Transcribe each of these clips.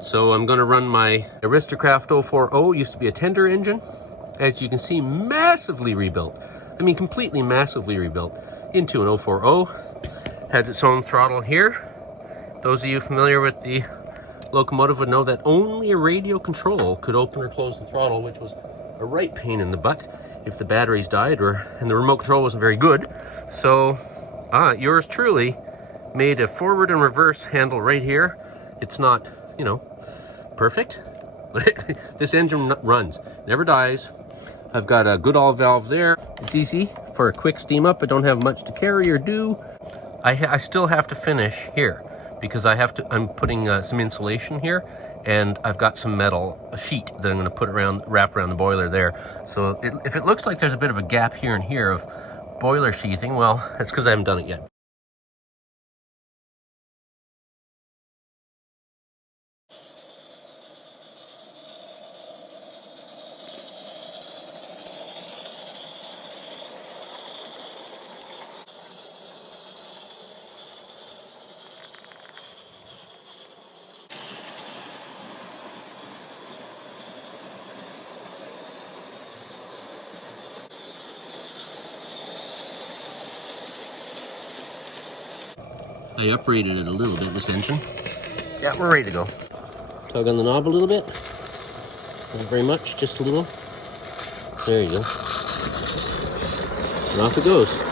So I'm going to run my Aristo-Craft 040, used to be a tender engine. As you can see, massively rebuilt. I mean, completely massively rebuilt into an 040. Has its own throttle here. Those of you familiar with the locomotive would know that only a radio control could open or close the throttle, which was a right pain in the butt if the batteries died and the remote control wasn't very good. So yours truly made a forward and reverse handle right here. It's not, you know, perfect, but this engine runs, never dies. I've got a good all valve there. It's easy for a quick steam up. I don't have much to carry or do. I still have to finish here because I'm putting some insulation here, and I've got some metal, a sheet that I'm going to wrap around the boiler there. So if it looks like there's a bit of a gap here and here of boiler sheathing, well, that's because I haven't done it yet. I uprated it a little bit, this engine. Yeah, we're ready to go. Tug on the knob a little bit. Not very much, just a little. There you go. And off it goes.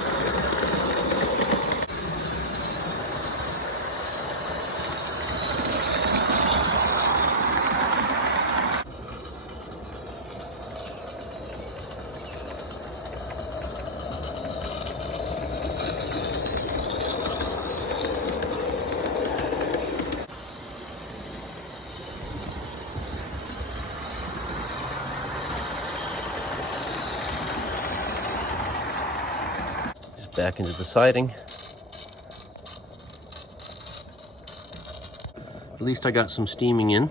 Back into the siding. At least I got some steaming in.